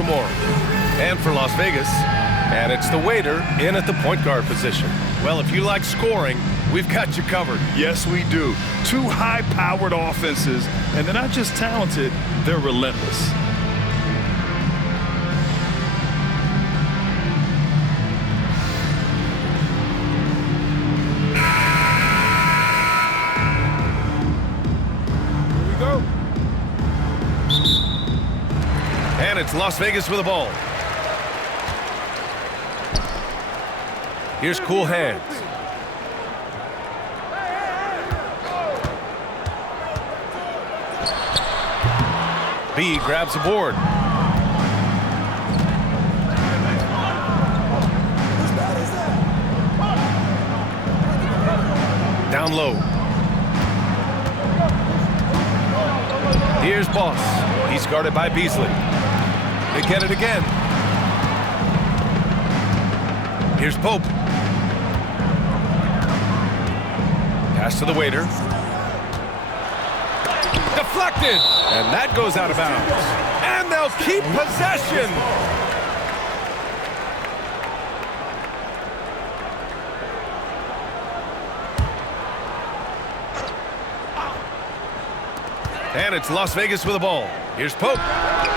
Baltimore. And for Las Vegas, and it's the waiter in at the point guard position. Well, if you like scoring, we've got you covered. Yes, we do. Two high-powered offenses, and they're not just talented, they're relentless. And it's Las Vegas with the ball. Here's cool hands. B grabs the board. Down low. Here's Boss. He's guarded by Beasley. They get it again. Here's Pope. Pass to the waiter. Deflected. And that goes out of bounds. And they'll keep possession. And it's Las Vegas with the ball. Here's Pope.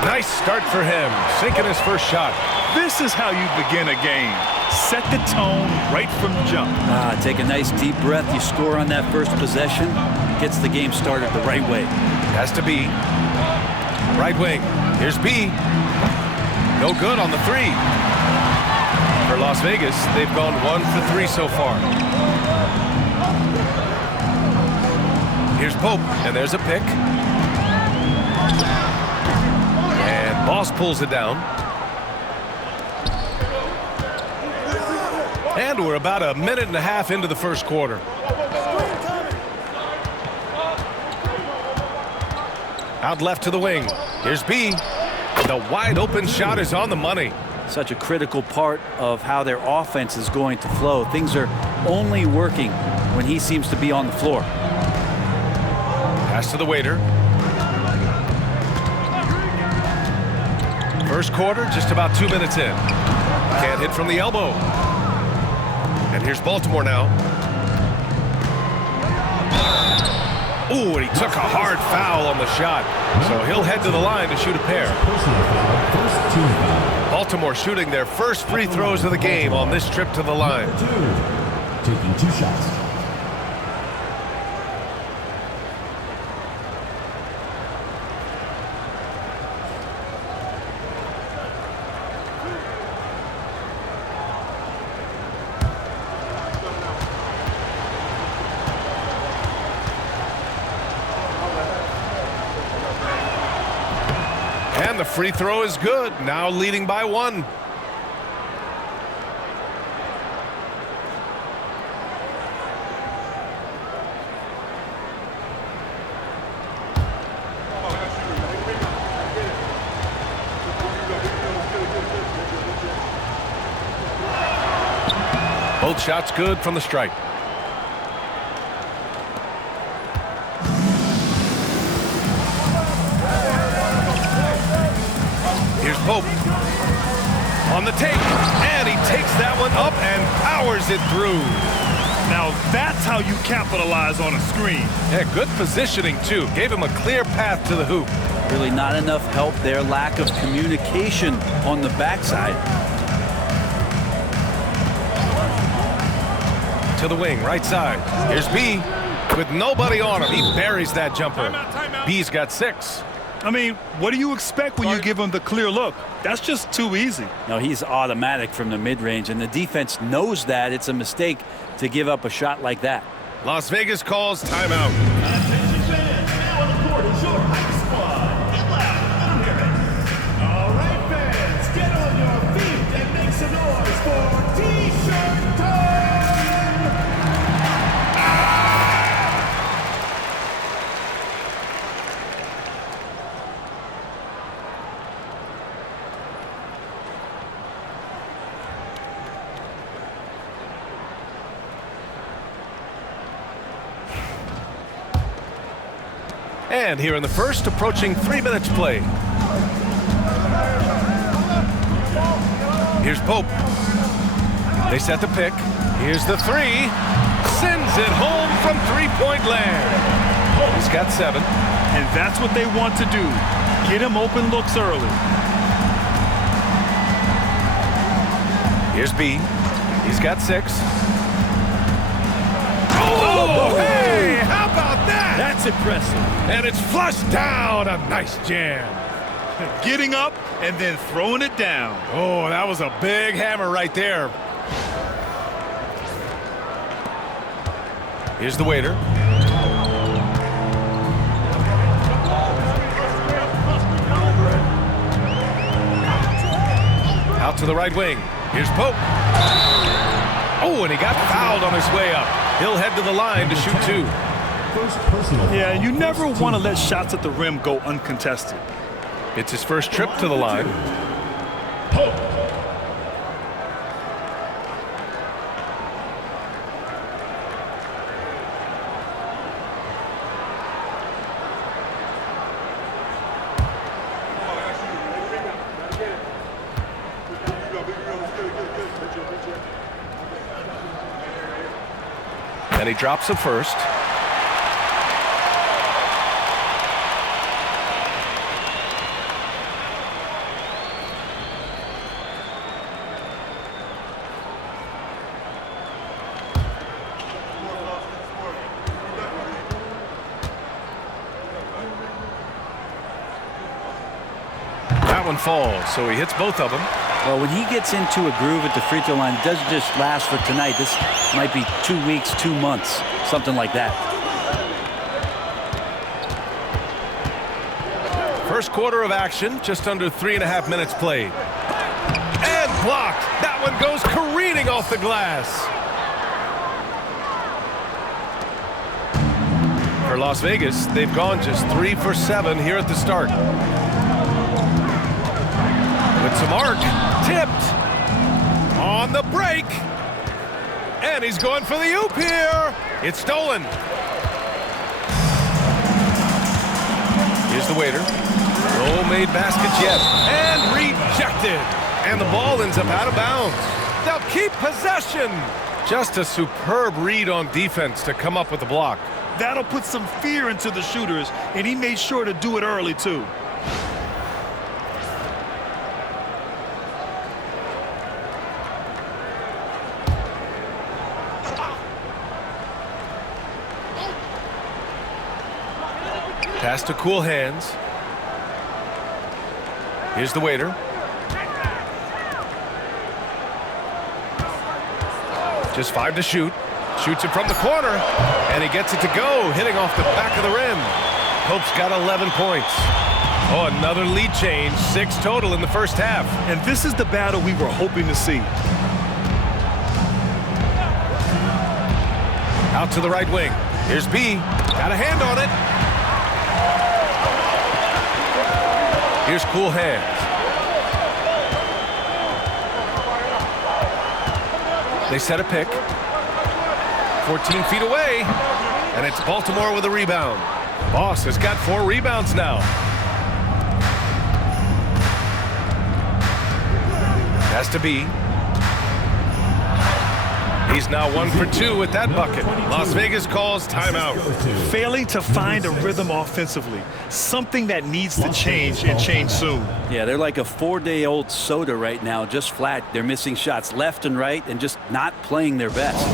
Nice start for him, sinking his first shot. This is how you begin a game. Set the tone right from the jump. Take a nice deep breath. You score on that first possession. Gets the game started the right way. Has to be. Right wing. Here's B. No good on the three. For Las Vegas, they've gone 1 for 3 so far. Here's Pope, and there's a pick. And Boss pulls it down. And we're about a minute and a half into the first quarter. Out left to the wing. Here's B. The wide open shot is on the money. Such a critical part of how their offense is going to flow. Things are only working when he seems to be on the floor. Pass to the waiter. First quarter, just about 2 minutes in. Can't hit from the elbow. And here's Baltimore now. Ooh, and he took a hard foul on the shot. So he'll head to the line to shoot a pair. Baltimore shooting their first free throws of the game on this trip to the line. Taking 2 shots. And the free throw is good. Now leading by 1. Both shots good from the stripe. Here's Pope on the take, and he takes that one up and powers it through. Now that's how you capitalize on a screen. Yeah, good positioning too. Gave him a clear path to the hoop. Really not enough help there. Lack of communication on the backside. To the wing, right side. Here's B with nobody on him. He buries that jumper. B's got 6. I mean, what do you expect when you give him the clear look? That's just too easy. No, he's automatic from the mid-range, and the defense knows that. It's a mistake to give up a shot like that. Las Vegas calls timeout. Attention fans, now on the court is your hype squad. Get loud, let 'em hear it. All right, fans, get on your feet and make some noise for T-shirt time. And here in the first, approaching 3 minutes played. Here's Pope. They set the pick. Here's the three. Sends it home from three-point land. He's got 7. And that's what they want to do. Get him open looks early. Here's B. He's got 6. Oh, hey, how about that? That's impressive. And it's flushed down. A nice jam. Getting up and then throwing it down. Oh, that was a big hammer right there. Here's the waiter. Out to the right wing. Here's Pope. Oh, and he got fouled on his way up. He'll head to the line to shoot 2. Yeah, you never want to let shots at the rim go uncontested. It's his first trip to the line. And he drops it first. That one falls, so he hits both of them. Well, when he gets into a groove at the free throw line, it doesn't just last for tonight. This might be 2 weeks, 2 months, something like that. First quarter of action, just under 3.5 minutes played. And blocked. That one goes careening off the glass. For Las Vegas, they've gone just 3 for 7 here at the start. With some arc, tipped on the break, and he's going for the oop here. It's stolen. Here's the waiter. No made baskets yet, and rejected. And the ball ends up out of bounds. They'll keep possession. Just a superb read on defense to come up with the block. That'll put some fear into the shooters, and he made sure to do it early, too. Pass to cool hands. Here's the waiter. Just 5 to shoot. Shoots it from the corner, and he gets it to go, hitting off the back of the rim. Pope's got 11 points. Oh, another lead change. 6 total in the first half. And this is the battle we were hoping to see. Out to the right wing. Here's B. Got a hand on it. Here's cool hands. They set a pick. 14 feet away. And it's Baltimore with a rebound. Boss has got 4 rebounds now. Has to be. He's now 1 for 2 with that bucket. Las Vegas calls timeout. Failing to find a rhythm offensively. Something that needs to change and change soon. Yeah, they're like a 4-day-old soda right now, just flat. They're missing shots left and right and just not playing their best.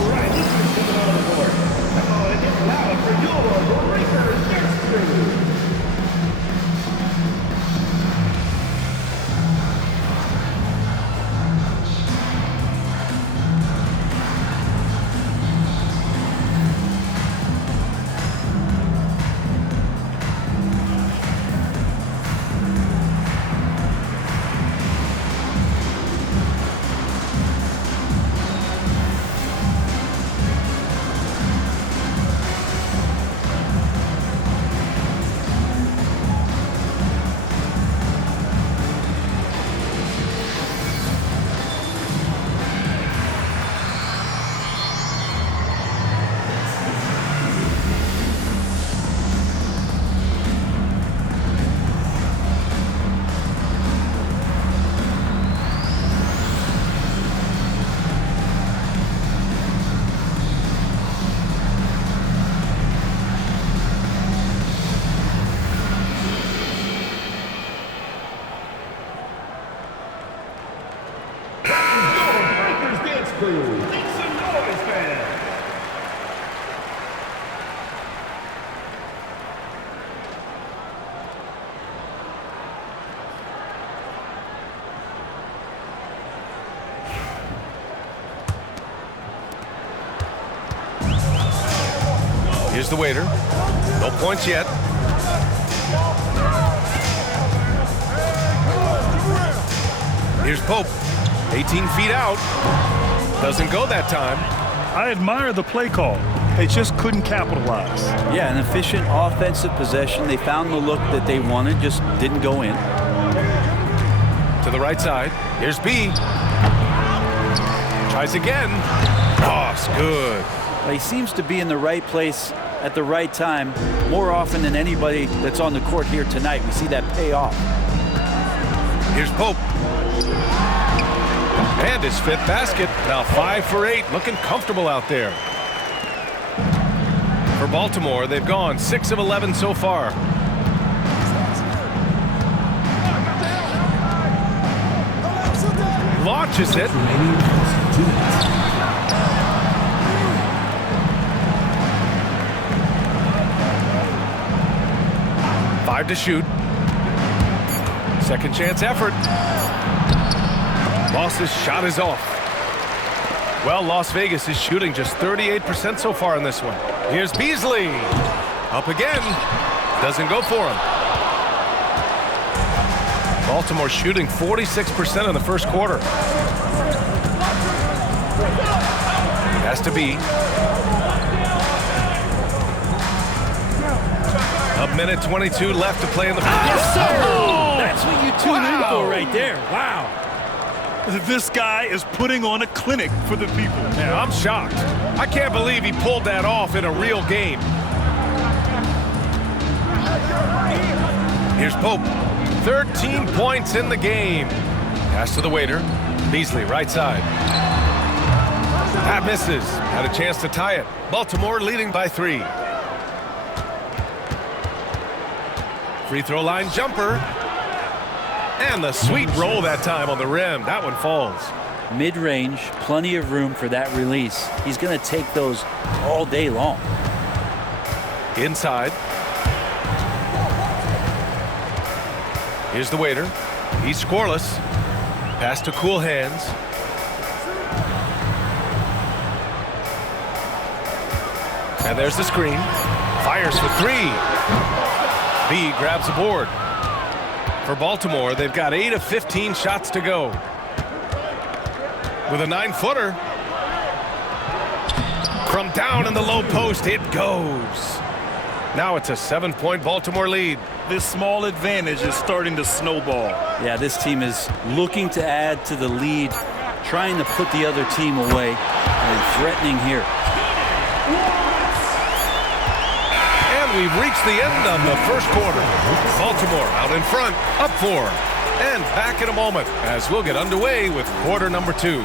Make some noise, fans. Here's the waiter. No points yet. Here's Pope. 18 feet out. Doesn't go that time. I admire the play call. They just couldn't capitalize. Yeah, an efficient offensive possession. They found the look that they wanted, just didn't go in. To the right side. Here's B. Tries again. Toss. Good. Well, he seems to be in the right place at the right time more often than anybody that's on the court here tonight. We see that pay off. Here's Pope. And his fifth basket. Now 5 for 8. Looking comfortable out there. For Baltimore, they've gone 6 of 11 so far. Launches it. Five to shoot. Second chance effort. Moss's shot is off. Well, Las Vegas is shooting just 38% so far in this one. Here's Beasley. Up again. Doesn't go for him. Baltimore shooting 46% in the first quarter. Has to be. A minute 22 left to play in the first. Yes, sir! Oh, that's what you tune in for right there. Wow. This guy is putting on a clinic for the people. Man, I'm shocked. I can't believe he pulled that off in a real game. Here's Pope. 13 points in the game. Pass to the waiter. Beasley, right side. That misses. Had a chance to tie it. Baltimore leading by 3. Free throw line jumper. And the sweet roll that time on the rim. That one falls. Mid-range, plenty of room for that release. He's going to take those all day long. Inside. Here's the waiter. He's scoreless. Pass to Cool Hands. And there's the screen. Fires for 3. B grabs the board. For Baltimore, they've got 8 of 15 shots to go. With a 9-footer. From down in the low post, it goes. Now it's a 7-point Baltimore lead. This small advantage is starting to snowball. Yeah, this team is looking to add to the lead, trying to put the other team away, and threatening here. And we've reached the end of the first quarter. Baltimore out in front, up 4. And back in a moment as we'll get underway with quarter number 2.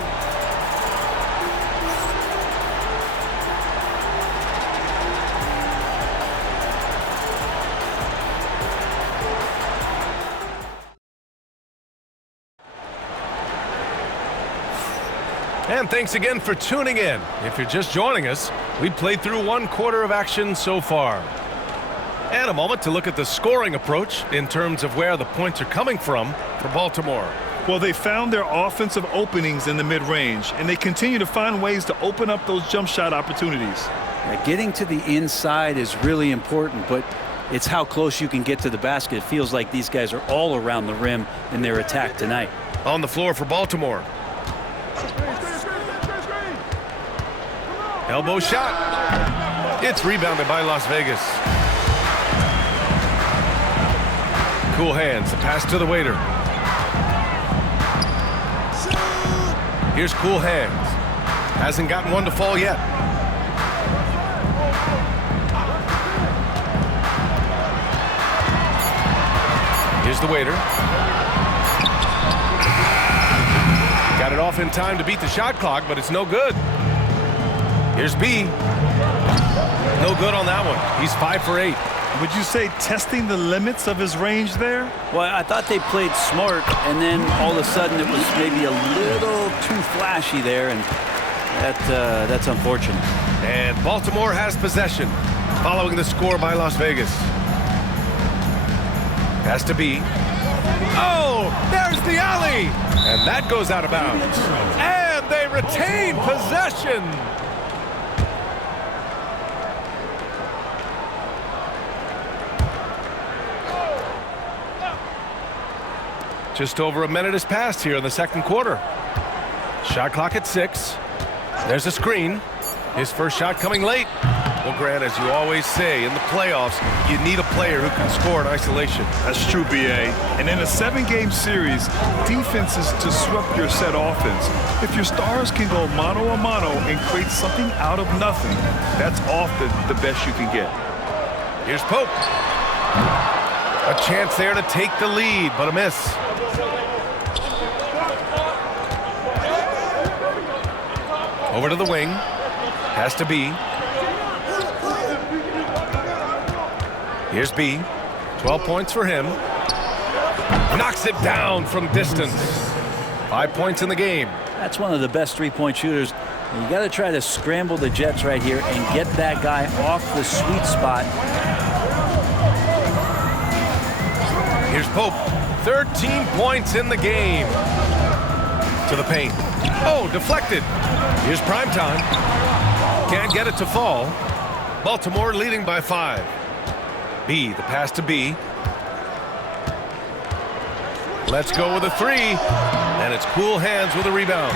And thanks again for tuning in. If you're just joining us, we've played through 1 quarter of action so far. And a moment to look at the scoring approach in terms of where the points are coming from for Baltimore. Well, they found their offensive openings in the mid-range, and they continue to find ways to open up those jump shot opportunities. Yeah, getting to the inside is really important, but it's how close you can get to the basket. It feels like these guys are all around the rim in their attack tonight. On the floor for Baltimore. Elbow shot. It's rebounded by Las Vegas. Cool Hands. The pass to the waiter. Here's Cool Hands. Hasn't gotten one to fall yet. Here's the waiter. Got it off in time to beat the shot clock, but it's no good. Here's B. No good on that one. He's 5 for 8. Would you say testing the limits of his range there? Well, I thought they played smart, and then all of a sudden it was maybe a little too flashy there, and That's unfortunate. And Baltimore has possession following the score by Las Vegas. Has to be. Oh, there's the alley. And that goes out of bounds. And they retain possession. Just over a minute has passed here in the second quarter. Shot clock at 6. There's a screen. His first shot coming late. Well, Grant, as you always say, in the playoffs, you need a player who can score in isolation. That's true, B.A. And in a 7-game series, defense is to disrupt your set offense. If your stars can go mano-a-mano and create something out of nothing, that's often the best you can get. Here's Pope. A chance there to take the lead, but a miss. Over to the wing. Has to be. Here's B. 12 points for him. Knocks it down from distance. 5 points in the game. That's one of the best three-point shooters. You got to try to scramble the Jets right here and get that guy off the sweet spot. Here's Pope. 13 points in the game. To the paint. Oh, deflected. Here's Primetime. Can't get it to fall. Baltimore leading by 5. B, the pass to B. Let's go with a 3. And it's Cool Hands with a rebound.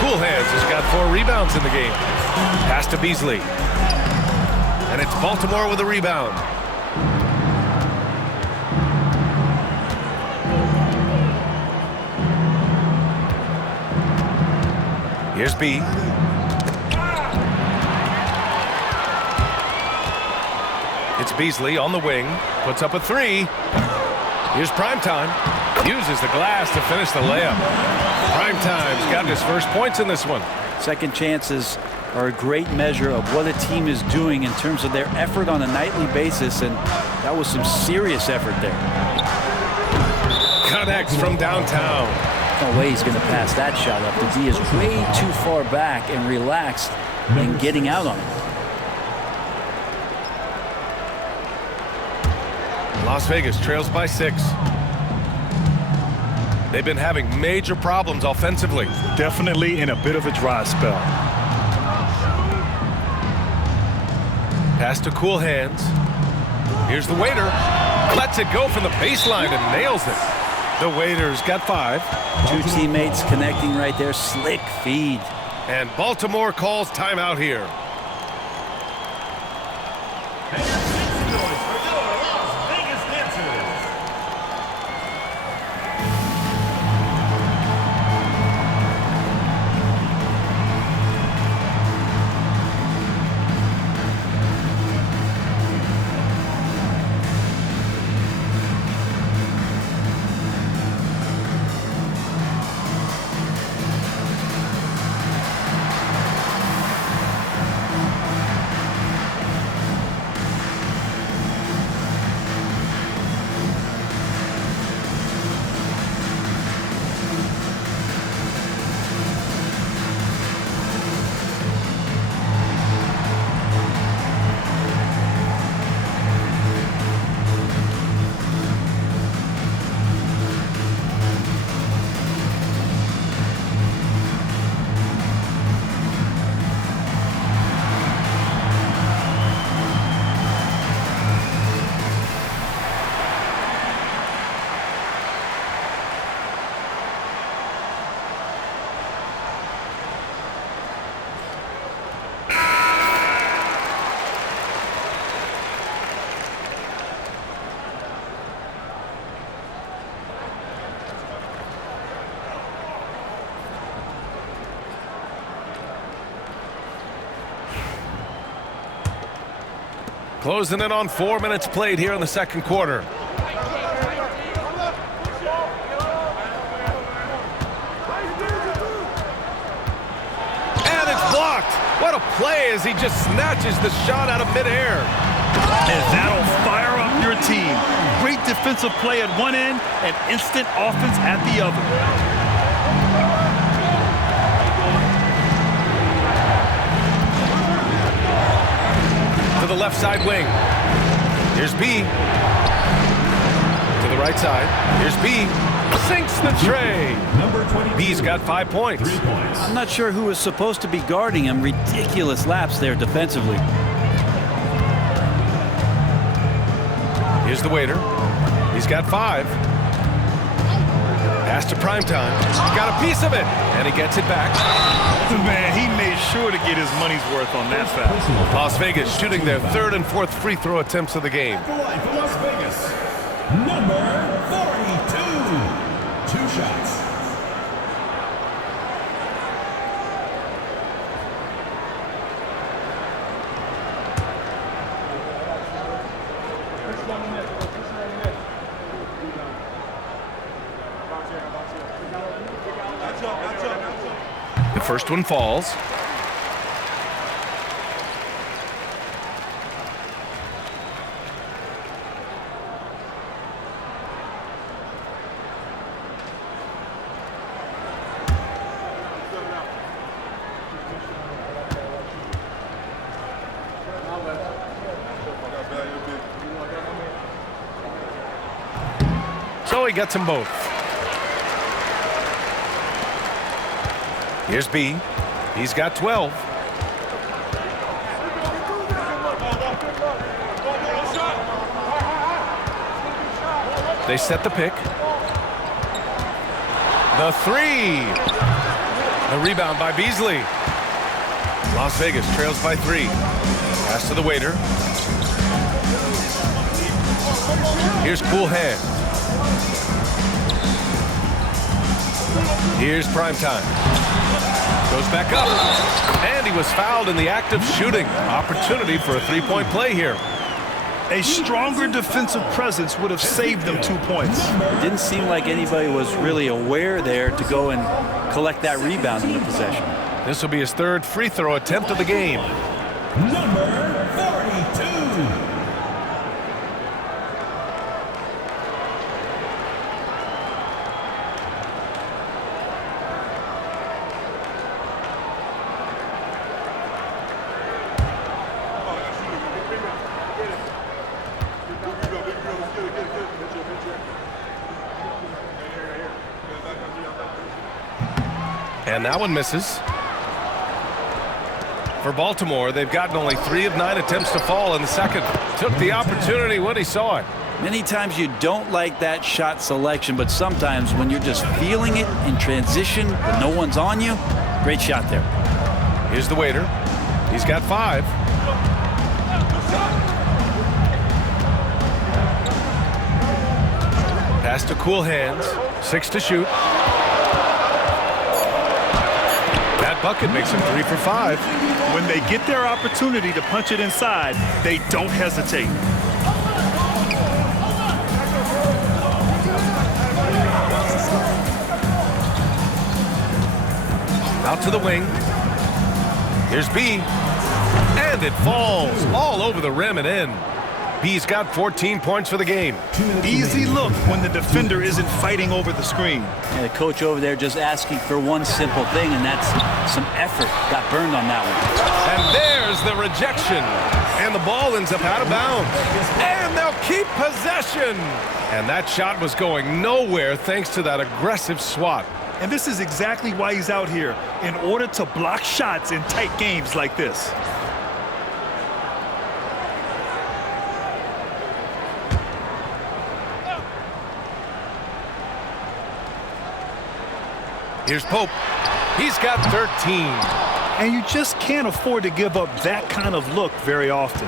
Cool Hands has got 4 rebounds in the game. Pass to Beasley. And it's Baltimore with a rebound. Here's B. It's Beasley on the wing. Puts up a 3. Here's Primetime. Uses the glass to finish the layup. Primetime's got his first points in this one. Second chances are a great measure of what a team is doing in terms of their effort on a nightly basis, and that was some serious effort there. Connects from downtown. No way he's going to pass that shot up. The D is way too far back and relaxed and getting out on it. Las Vegas trails by 6. They've been having major problems offensively. Definitely in a bit of a dry spell. Pass to Cool Hands. Here's the waiter. Lets it go from the baseline and nails it. The waiter's got 5. 2 teammates connecting right there. Slick feed. And Baltimore calls timeout here. Closing in on 4 minutes played here in the second quarter. And it's blocked. What a play as he just snatches the shot out of midair. And that'll fire up your team. Great defensive play at one end and instant offense at the other. to the left side wing. Here's B. To the right side. Here's B. Sinks the tray. B's got 5 points. I'm not sure who was supposed to be guarding him. Ridiculous lapse there defensively. Here's the waiter. He's got 5. Pass to Primetime. Got a piece of it, and he gets it back. Man, he made sure to get his money's worth on that foul. Las Vegas shooting their 3rd and 4th free throw attempts of the game. For Las Vegas, number 42. 2 shots. The first one falls. So he gets them both. Here's B. He's got 12. They set the pick. The 3. The rebound by Beasley. Las Vegas trails by 3. Pass to the waiter. Here's Cool Hand. Here's Primetime. Goes back up. And he was fouled in the act of shooting. Opportunity for a 3-point play here. A stronger defensive presence would have saved them 2 points. It didn't seem like anybody was really aware there to go and collect that rebound in the possession. This will be his 3rd free throw attempt of the game. Number 42. And that one misses. For Baltimore, they've gotten only 3 of 9 attempts to fall in the second. Took the opportunity when he saw it. Many times you don't like that shot selection, but sometimes when you're just feeling it in transition when no one's on you, great shot there. Here's the waiter. He's got 5. Pass to Cool Hands. 6 to shoot. That bucket makes him 3 for 5. When they get their opportunity to punch it inside, they don't hesitate. Out to the wing. Here's B. And it falls all over the rim and in. B's got 14 points for the game. Easy look when the defender isn't fighting over the screen. And the coach over there just asking for one simple thing, and that's some effort. Got burned on that one. And there's the rejection. And the ball ends up out of bounds. And they'll keep possession. And that shot was going nowhere thanks to that aggressive swat. And this is exactly why he's out here, in order to block shots in tight games like this. Here's Pope. He's got 13. And you just can't afford to give up that kind of look very often.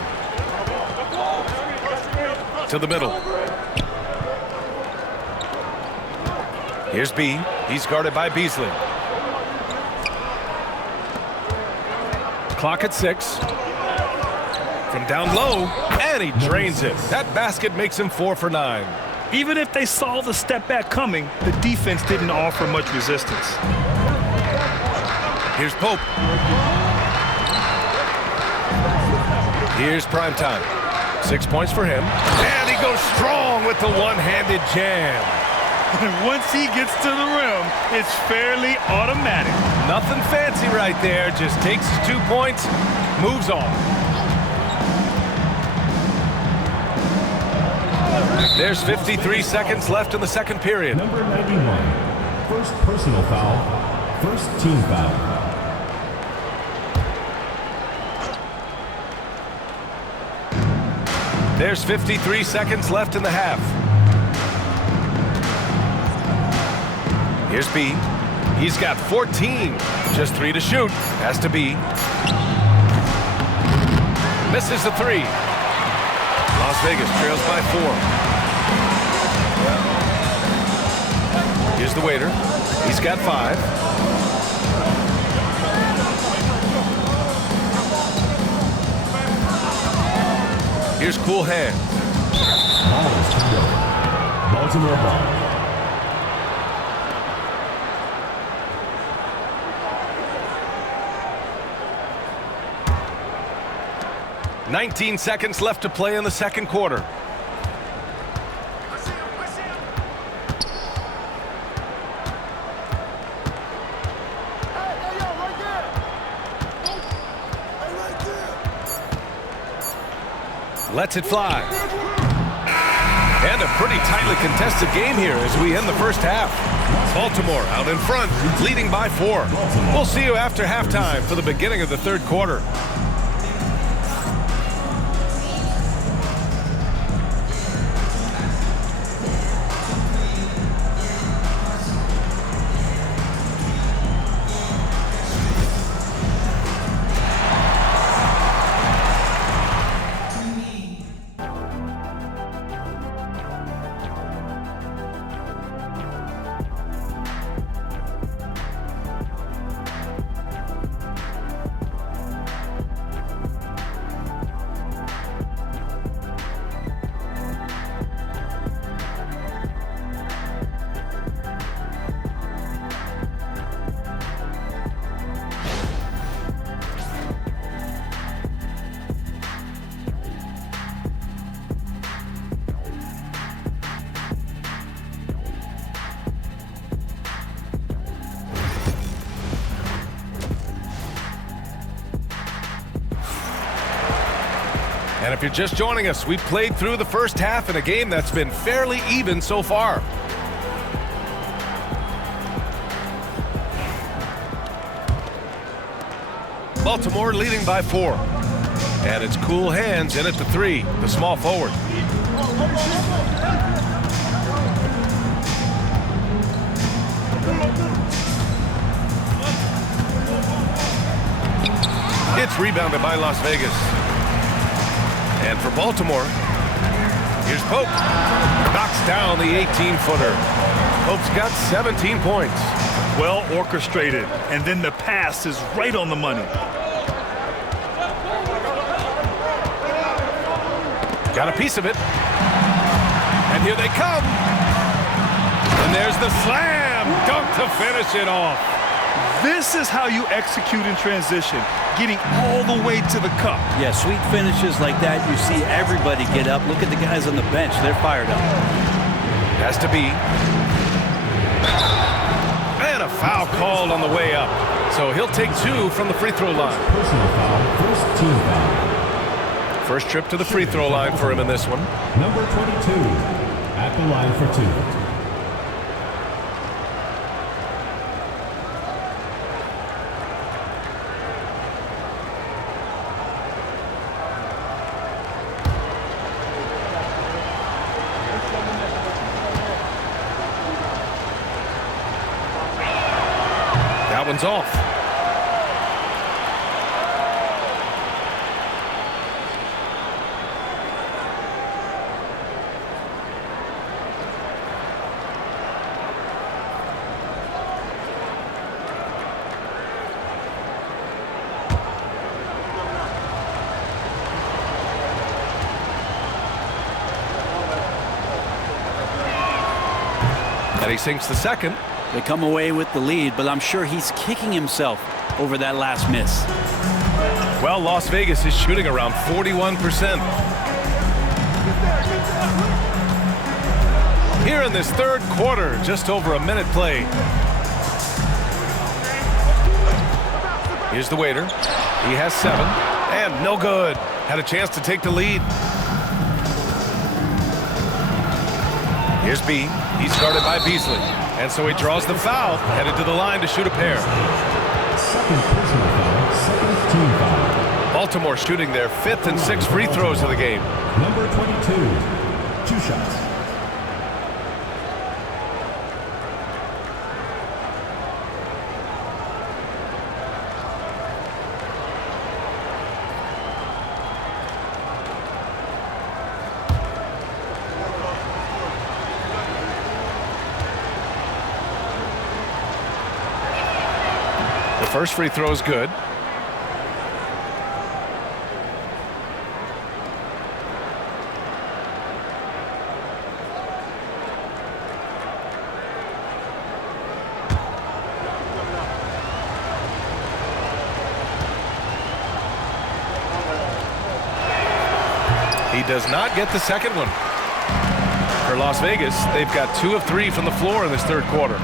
To the middle. Here's B. He's guarded by Beasley. Clock at 6. From down low, and he drains it. That basket makes him 4 for 9. Even if they saw the step back coming, the defense didn't offer much resistance. Here's Pope. Here's Primetime. 6 points for him. And he goes strong with the one-handed jam. And once he gets to the rim, it's fairly automatic. Nothing fancy right there. Just takes his 2 points, moves on. There's 53 seconds left in the second period. Number 91. First personal foul. First team foul. There's 53 seconds left in the half. Here's B. He's got 14. Just 3 to shoot. Has to be. Misses the 3. Las Vegas trails by 4. Here's the waiter. He's got 5. Here's cool hands. Ball is turned over. Baltimore ball. 19 seconds left to play in the second quarter. Lets it fly. And a pretty tightly contested game here as we end the first half. Baltimore out in front, leading by 4. We'll see you after halftime for the beginning of the third quarter. And if you're just joining us, we played through the first half in a game that's been fairly even so far. Baltimore leading by 4. And it's cool hands in at the 3, the small forward. It's rebounded by Las Vegas. And for Baltimore, here's Pope. Knocks down the 18-footer. Pope's got 17 points. Well orchestrated, and then the pass is right on the money. Got a piece of it. And here they come. And there's the slam dunk to finish it off. This is how you execute in transition, getting all the way to the cup. Yeah, sweet finishes like that, you see everybody get up. Look at the guys on the bench. They're fired up. Has to be. And a foul called on the way up. So he'll take 2 from the free throw line. Personal foul. First team foul. First trip to the free throw line for him in this one. Number 22 at the line for 2. That one's off. And he sinks the second. They come away with the lead, but I'm sure he's kicking himself over that last miss. Well, Las Vegas is shooting around 41%. Here in this third quarter, just over a minute played. Here's the waiter. He has 7, and no good. Had a chance to take the lead. Here's B. He's guarded by Beasley. And so he draws the foul, headed to the line to shoot a pair. Second personal foul, second team foul. Baltimore shooting their 5th and 6th free throws of the game. Number 22, 2 shots. The first free throw is good. He does not get the second one. For Las Vegas, they've got 2 of 3 from the floor in this third quarter.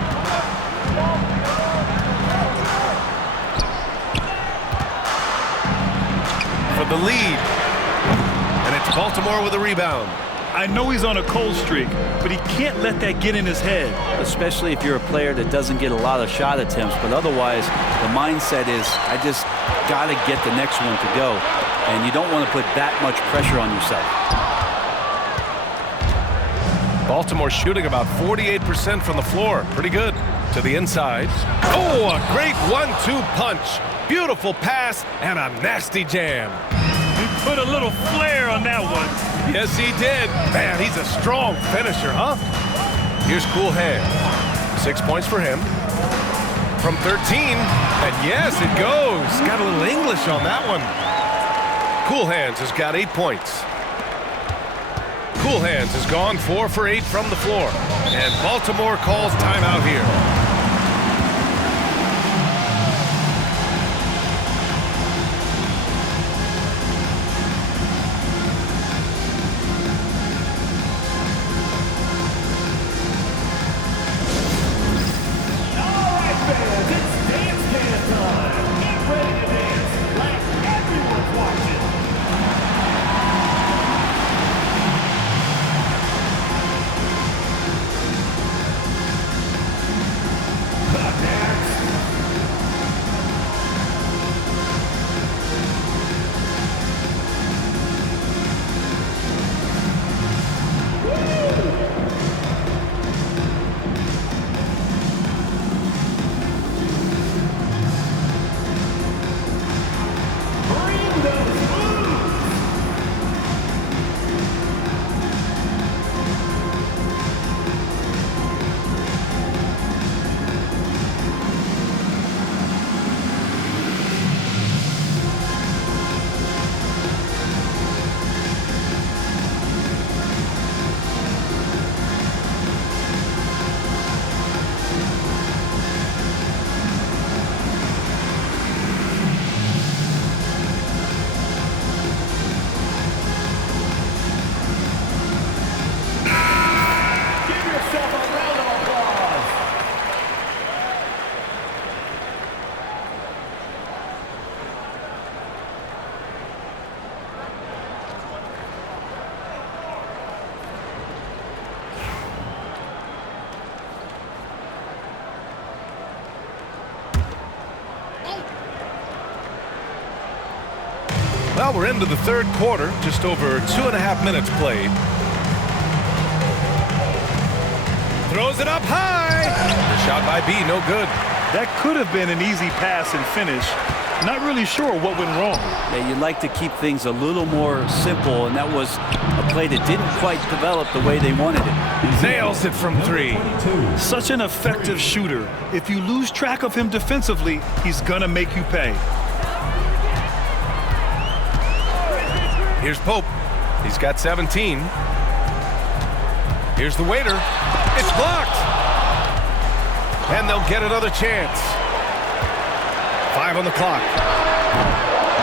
For the lead. And it's Baltimore with a rebound. I know he's on a cold streak, but he can't let that get in his head. Especially if you're a player that doesn't get a lot of shot attempts, but otherwise the mindset is I just got to get the next one to go, and you don't want to put that much pressure on yourself. Baltimore shooting about 48% from the floor. Pretty good. To the inside. Oh, a great 1-2 punch. Beautiful pass and a nasty jam. He put a little flair on that one. Yes, he did. Man, he's a strong finisher, huh? Here's Cool Hand. 6 points for him. From 13. And yes, it goes. Got a little English on that one. Cool Hands has got 8 points. Cool Hands has gone 4 for 8 from the floor. And Baltimore calls timeout here. Well, we're into the third quarter, just over 2.5 minutes played. Throws it up high. The shot by B, no good. That could have been an easy pass and finish. Not really sure what went wrong. Yeah, you'd like to keep things a little more simple, and that was a play that didn't quite develop the way they wanted it. Nails it from 3. Such an effective shooter. If you lose track of him defensively, he's gonna make you pay. Here's Pope. He's got 17. Here's the waiter. It's blocked. And they'll get another chance. 5 on the clock.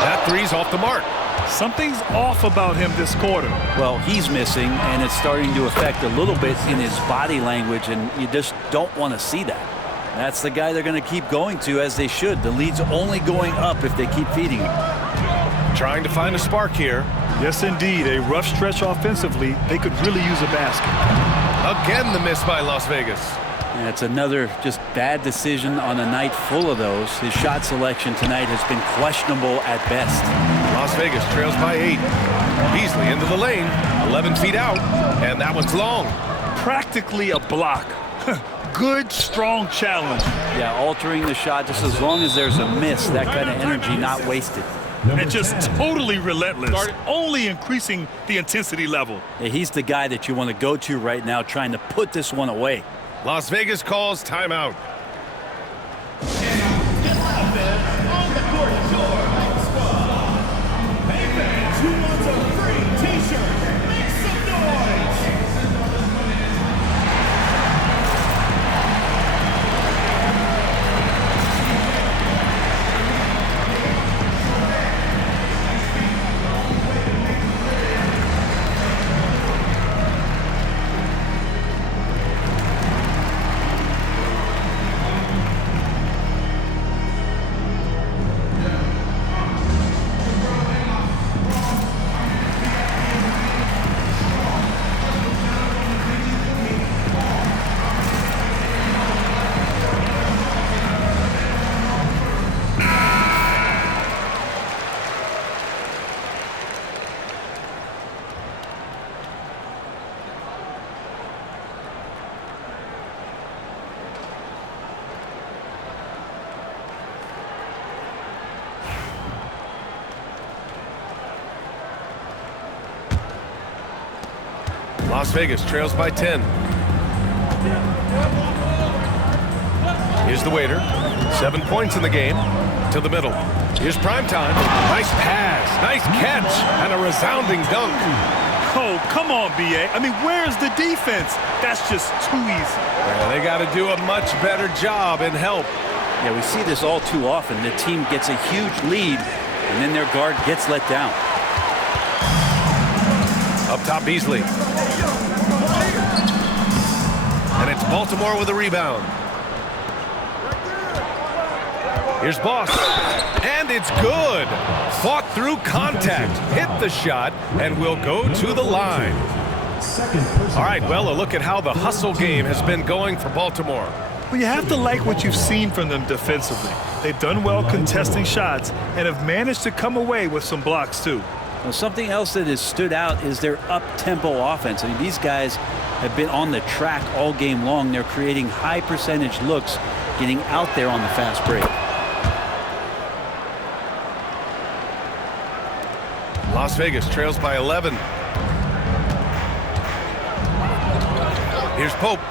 That three's off the mark. Something's off about him this quarter. Well, he's missing, and it's starting to affect a little bit in his body language, and you just don't want to see that. That's the guy they're going to keep going to, as they should. The lead's only going up if they keep feeding him. Trying to find a spark here. Yes, indeed. A rough stretch offensively. They could really use a basket. Again, the miss by Las Vegas. And it's another just bad decision on a night full of those. His shot selection tonight has been questionable at best. Las Vegas trails by 8. Beasley into the lane, 11 feet out, and that one's long. Practically a block. Good, strong challenge. Yeah, altering the shot just as long as there's a miss, that kind of energy not wasted. And just totally relentless, only increasing the intensity level. Yeah, he's the guy that you want to go to right now trying to put this one away. Las Vegas calls timeout. On the court is your Hype Squad. Hey fans, who wants a free t-shirt? Make some noise! Las Vegas trails by 10. Here's the waiter. 7 points in the game. To the middle. Here's primetime. Nice pass. Nice catch. And a resounding dunk. Oh, come on, B.A. I mean, where's the defense? That's just too easy. Yeah, they got to do a much better job in help. Yeah, we see this all too often. The team gets a huge lead, and then their guard gets let down. Up top, Beasley. And it's Baltimore with a rebound. Here's Boss. And it's good. Fought through contact. Hit the shot and will go to the line. All right, well, a look at how the hustle game has been going for Baltimore. Well, you have to like what you've seen from them defensively. They've done well contesting shots and have managed to come away with some blocks, too. Well, something else that has stood out is their up-tempo offense. I mean, these guys have been on the track all game long. They're creating high percentage looks, getting out there on the fast break. Las Vegas trails by 11. Here's Pope.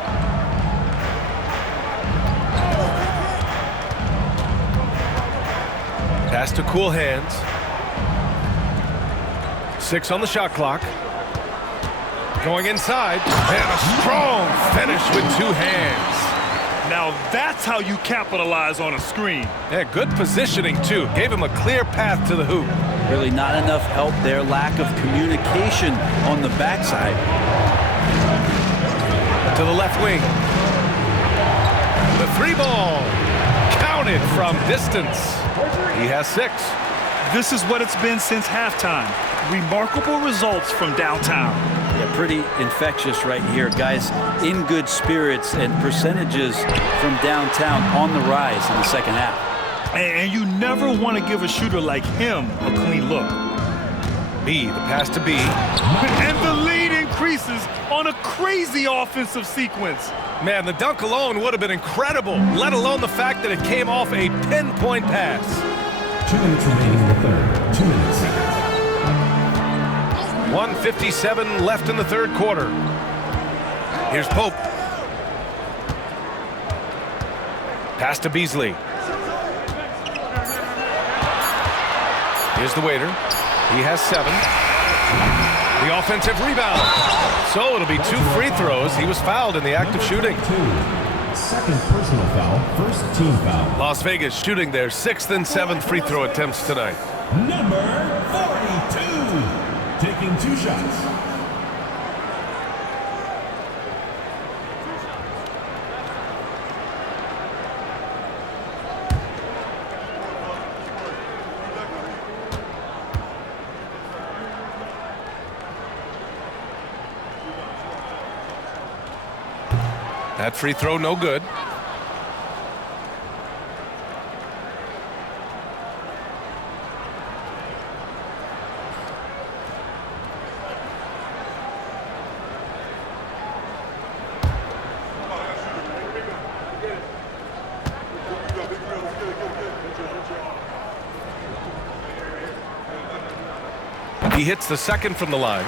Pass to cool hands. 6 on the shot clock. Going inside. And a strong finish with 2 hands. Now that's how you capitalize on a screen. Yeah, good positioning, too. Gave him a clear path to the hoop. Really not enough help there. Lack of communication on the backside. To the left wing. The 3 ball. Counted from distance. He has 6. This is what it's been since halftime. Remarkable results from downtown. Yeah, pretty infectious right here. Guys in good spirits and percentages from downtown on the rise in the second half. And you never want to give a shooter like him a clean look. B, the pass to B. And the lead increases on a crazy offensive sequence. Man, the dunk alone would have been incredible, let alone the fact that it came off a pinpoint pass. 2 minutes remaining in the third. 2 minutes. 1:57 left in the third quarter. Here's Pope. Pass to Beasley. Here's the waiter. He has 7. The offensive rebound. So it'll be 2 free throws. He was fouled in the act of shooting. 2. Second personal foul. First team foul. Las Vegas shooting their 6th and 7th free throw attempts tonight. Number 42. Taking 2 shots. That free throw no good. He hits the second from the line.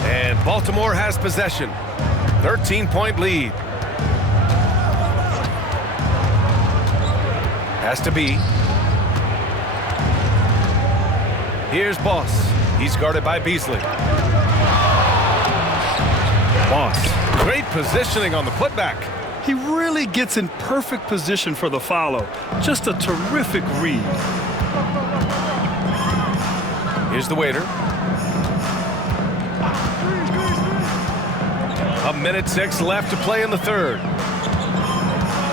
And Baltimore has possession. 13-point lead. Has to be. Here's Boss. He's guarded by Beasley. Boss. Great positioning on the putback. He really gets in perfect position for the follow. Just a terrific read. Here's the waiter. A minute 6 left to play in the third.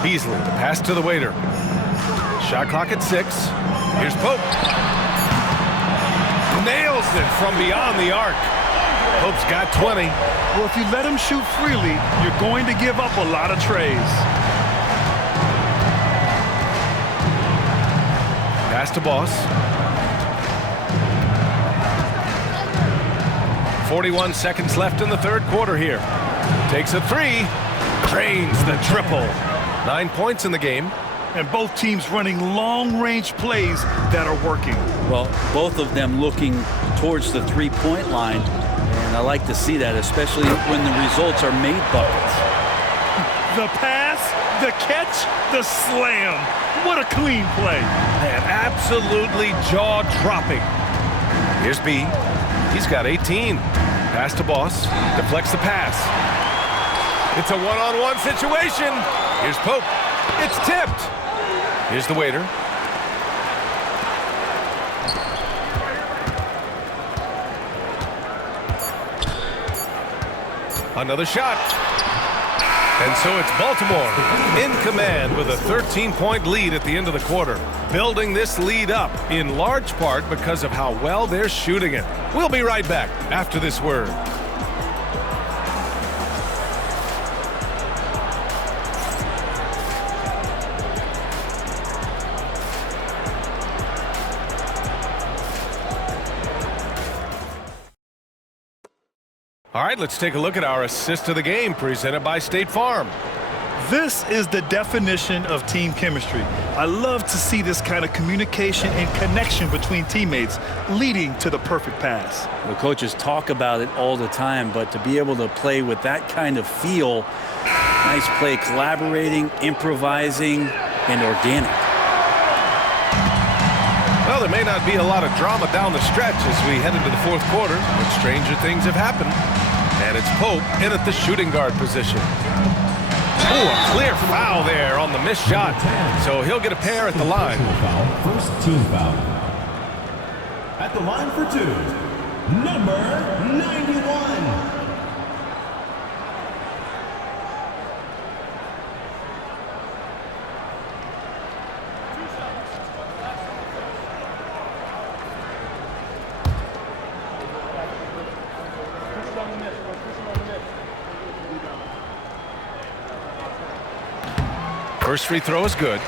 Beasley, pass to the waiter. Shot clock at 6. Here's Pope. Nails it from beyond the arc. Pope's got 20. Well, if you let him shoot freely, you're going to give up a lot of trays. Pass to Boss. 41 seconds left in the third quarter here. Takes a three. Drains the triple. 9 points in the game. And both teams running long-range plays that are working. Well, both of them looking towards the three-point line. And I like to see that, especially when the results are made buckets. The pass, the catch, the slam. What a clean play. Man, absolutely jaw-dropping. Here's B. He's got 18. Pass to Boss. Deflects the pass. It's a one-on-one situation. Here's Pope. It's tipped. Here's the waiter. Another shot. And so it's Baltimore in command with a 13-point lead at the end of the quarter. Building this lead up in large part because of how well they're shooting it. We'll be right back after this word. All right, let's take a look at our assist of the game presented by State Farm. This is the definition of team chemistry. I love to see this kind of communication and connection between teammates leading to the perfect pass. The coaches talk about it all the time, but to be able to play with that kind of feel, nice play, collaborating, improvising, and organic. Well, there may not be a lot of drama down the stretch as we head into the fourth quarter, but stranger things have happened. And it's Pope in at the shooting guard position. Oh, a clear foul there on the missed shot. So he'll get a pair at the line. First team foul. At the line for two, number 91. First free throw is good.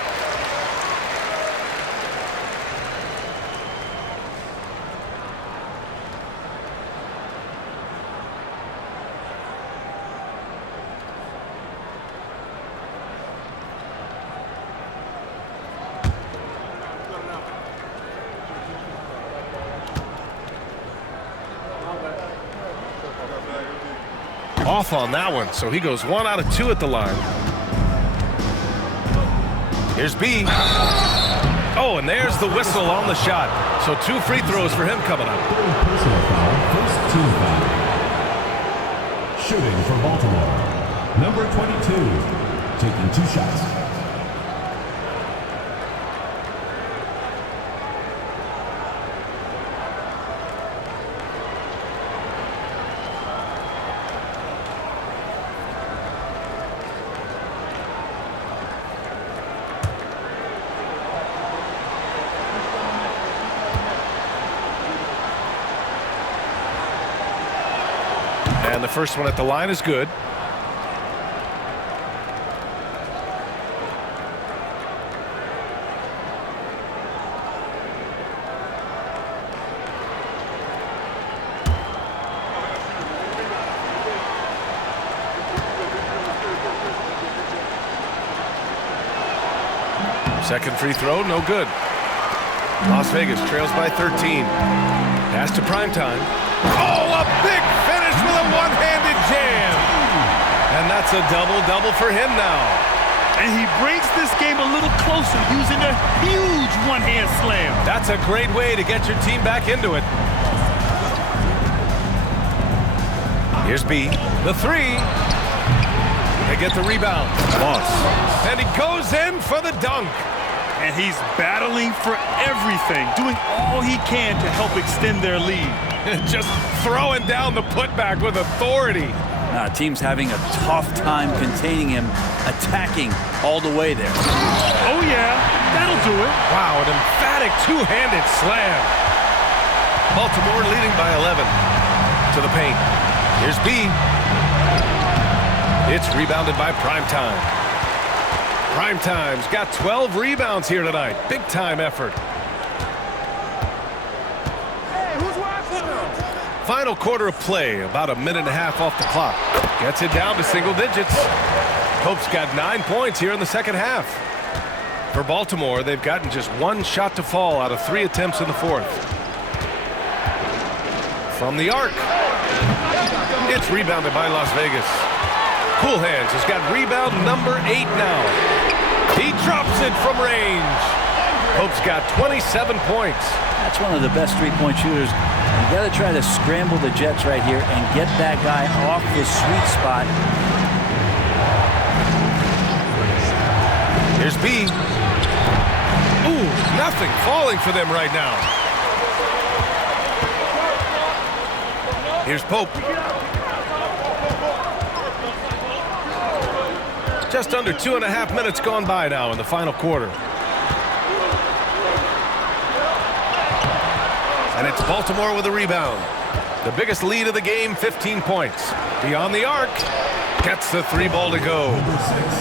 Off on that one, so he goes 1 out of 2 at the line. Here's B. Oh, and there's the whistle on the shot. So 2 free throws for him coming up. Personal foul, first team foul. Shooting for Baltimore, number 22, taking 2 shots. And the first one at the line is good. Second free throw, no good. Las Vegas trails by 13. Pass to primetime. Oh, a big finish with a one-handed jam. And that's a double-double for him now. And he brings this game a little closer using a huge one-hand slam. That's a great way to get your team back into it. Here's B. The three. They get the rebound. Loss. And he goes in for the dunk. And he's battling for everything, doing all he can to help extend their lead. Just throwing down the putback with authority. Team's having a tough time containing him, attacking all the way there. Oh, yeah, that'll do it. Wow, an emphatic two-handed slam. Baltimore leading by 11 to the paint. Here's B. It's rebounded by Primetime. Primetime's got 12 rebounds here tonight. Big-time effort. Hey, who's watching them? Final quarter of play, about a minute and a half off the clock. Gets it down to single digits. Pope's got 9 points here in the second half. For Baltimore, they've gotten just one shot to fall out of 3 attempts in the fourth. From the arc. It's rebounded by Las Vegas. Cool Hands has got rebound number 8 now. He drops it from range. Pope's got 27 points. That's one of the best three-point shooters. You got to try to scramble the Jets right here and get that guy off the sweet spot. Here's B. Ooh, nothing falling for them right now. Here's Pope. Just under 2.5 minutes gone by now in the final quarter. And it's Baltimore with a rebound. The biggest lead of the game, 15 points. Beyond the arc, gets the 3 ball to go.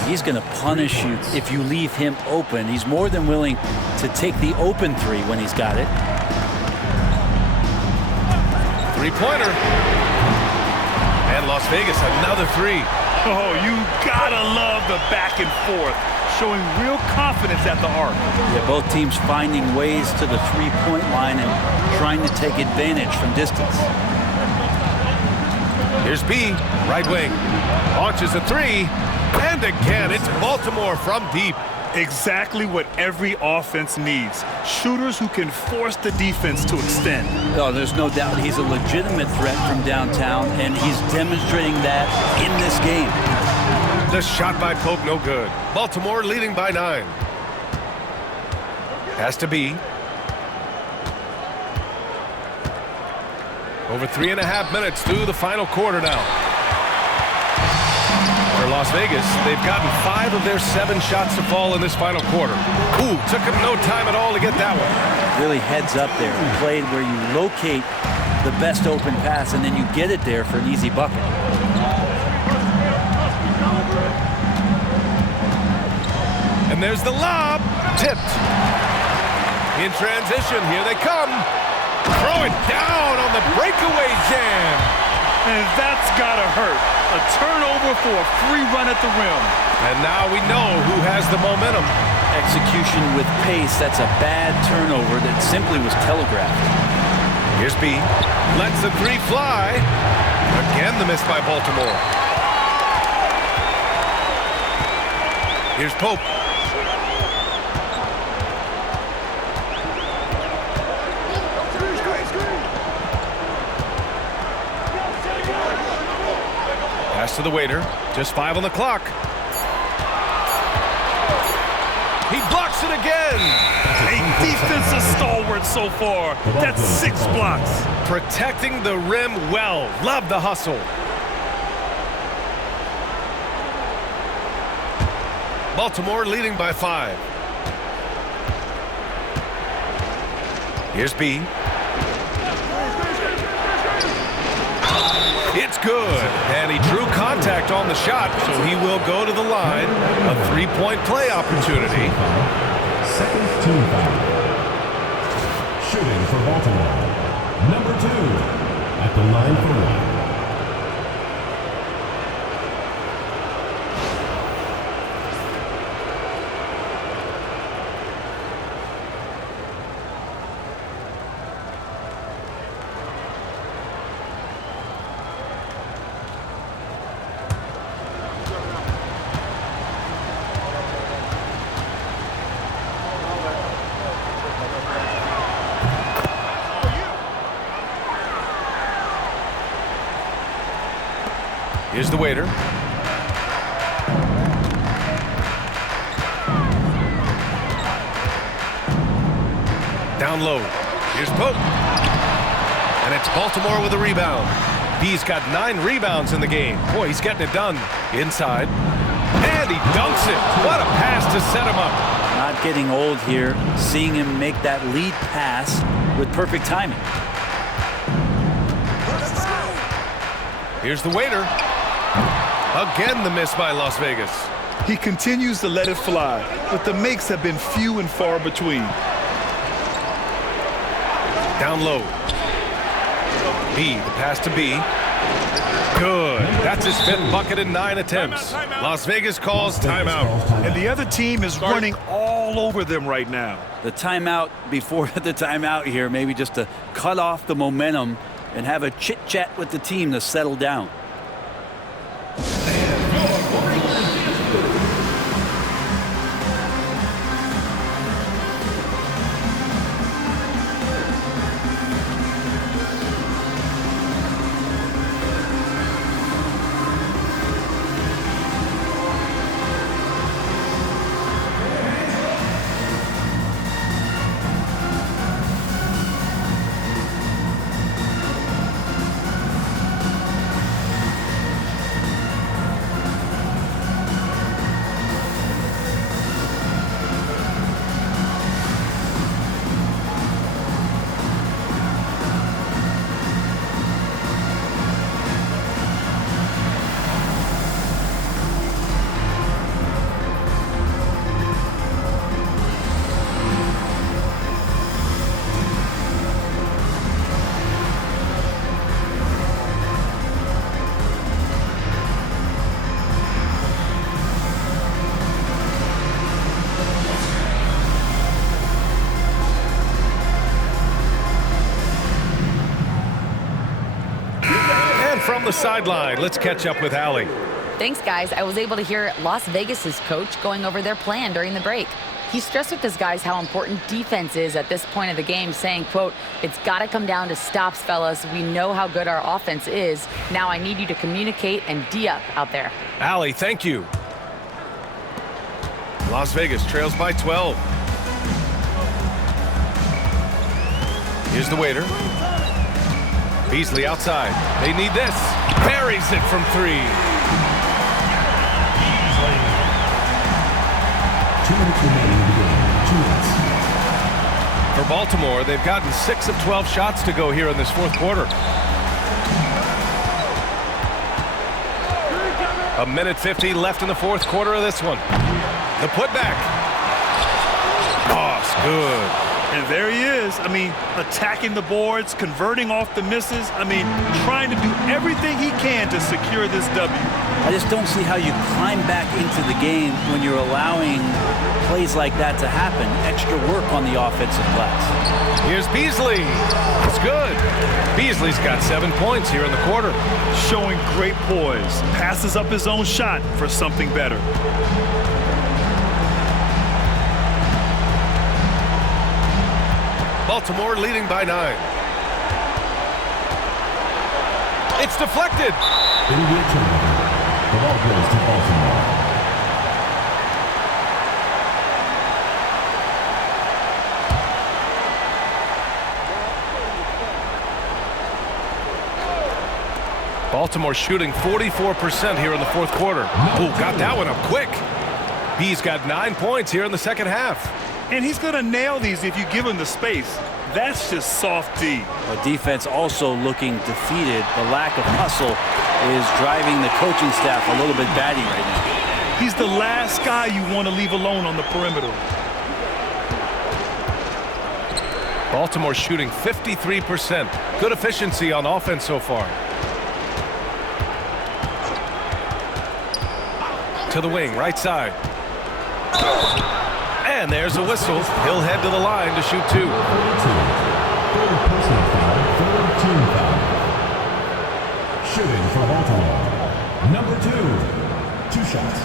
He's going to punish you if you leave him open. He's more than willing to take the open 3 when he's got it. 3-pointer. And Las Vegas, another 3. Oh, you gotta love the back and forth, showing real confidence at the arc. Yeah, both teams finding ways to the three-point line and trying to take advantage from distance. Here's B, right wing. Launches a 3. And again, it's Baltimore from deep. Exactly what every offense needs. Shooters who can force the defense to extend. Oh, there's no doubt he's a legitimate threat from downtown, and he's demonstrating that in this game. The shot by Pope, no good. Baltimore leading by 9. Has to be. Over 3.5 minutes through the final quarter now. For Las Vegas, they've gotten 5 of their 7 shots to fall in this final quarter. Ooh, took him no time at all to get that one. Really heads up there. Played where you locate the best open pass, and then you get it there for an easy bucket. And there's the lob. Tipped. In transition, here they come. Throw it down on the breakaway jam. And that's gotta hurt. A turnover for a free run at the rim. And now we know who has the momentum. Execution with pace, that's a bad turnover that simply was telegraphed. Here's B. Lets the 3 fly. Again, the miss by Baltimore. Here's Pope. Pass to the waiter. Just 5 on the clock. He blocks it again. A defensive stalwart so far. That's 6 blocks. Protecting the rim well. Love the hustle. Baltimore leading by 5. Here's B. It's good. And he drew contact on the shot, so he will go to the line. A three-point play opportunity. Second team foul. Shooting for Baltimore. Number 2 at the line for one. Here's the waiter. Down low. Here's Pope. And it's Baltimore with a rebound. He's got 9 rebounds in the game. Boy, he's getting it done. Inside. And he dunks it. What a pass to set him up. Not getting old here. Seeing him make that lead pass with perfect timing. Here's the waiter. Again, the miss by Las Vegas. He continues to let it fly, but the makes have been few and far between. Down low. B, the pass to B. Good. That's his 5th bucket in 9 attempts. Las Vegas calls timeout. And the other team is running all over them right now. The timeout before the timeout here, maybe just to cut off the momentum and have a chit-chat with the team to settle down. From the sideline, let's catch up with Allie. Thanks, guys. I was able to hear Las Vegas's coach going over their plan during the break. He stressed with his guys how important defense is at this point of the game, saying, quote, "It's got to come down to stops, fellas. We know how good our offense is. Now I need you to communicate and D-up out there." Allie, thank you. Las Vegas trails by 12. Here's the waiter. Beasley outside. They need this. Buries it from 3. 2 minutes remaining in the game. 2 minutes. For Baltimore, they've gotten 6 of 12 shots to go here in this 4th quarter. A minute 50 left in the 4th quarter of this one. The putback. Oh, it's good. And there he is. I mean, attacking the boards, converting off the misses. I mean, trying to do everything he can to secure this W. I just don't see how you climb back into the game when you're allowing plays like that to happen. Extra work on the offensive glass. Here's Beasley. It's good. Beasley's got 7 points here in the quarter. Showing great poise. Passes up his own shot for something better. Baltimore leading by 9. It's deflected. It'll be a turnover. The ball goes to Baltimore. Baltimore shooting 44% here in the 4th quarter. Oh, got that one up quick. B's got 9 points here in the 2nd half. And he's going to nail these if you give him the space. That's just soft D. The defense also looking defeated. The lack of hustle is driving the coaching staff a little bit batty right now. He's the last guy you want to leave alone on the perimeter. Baltimore shooting 53%. Good efficiency on offense so far. To the wing, right side. And there's a whistle. He'll head to the line to shoot 2. Third personal foul, third team foul. Shooting for Baltimore. Number 2. 2 shots.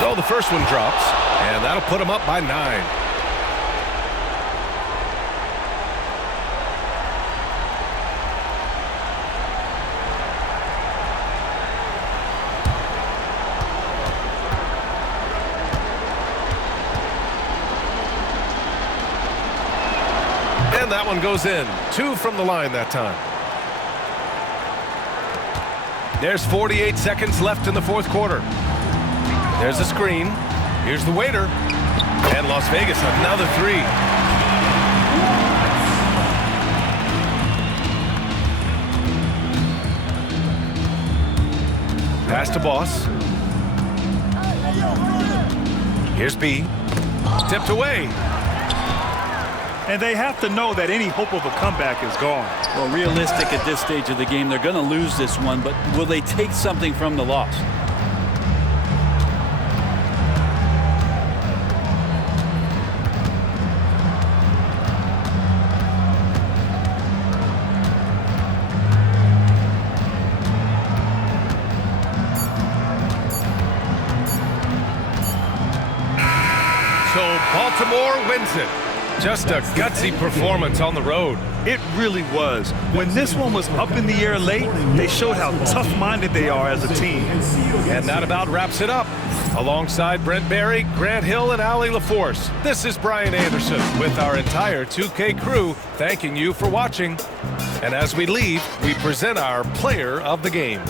So the first one drops, and that'll put him up by 9. And that one goes in. 2 from the line that time. There's 48 seconds left in the fourth quarter. There's a screen. Here's the waiter. And Las Vegas, another 3. Pass to Boss. Here's B. Tipped away. And they have to know that any hope of a comeback is gone. Well, realistic at this stage of the game, they're going to lose this one, but will they take something from the loss? So Baltimore wins it. Just a gutsy performance on the road. It really was. When this one was up in the air late, they showed how tough-minded they are as a team. And that about wraps it up. Alongside Brent Barry, Grant Hill, and Allie LaForce, this is Brian Anderson with our entire 2K crew thanking you for watching. And as we leave, we present our player of the game.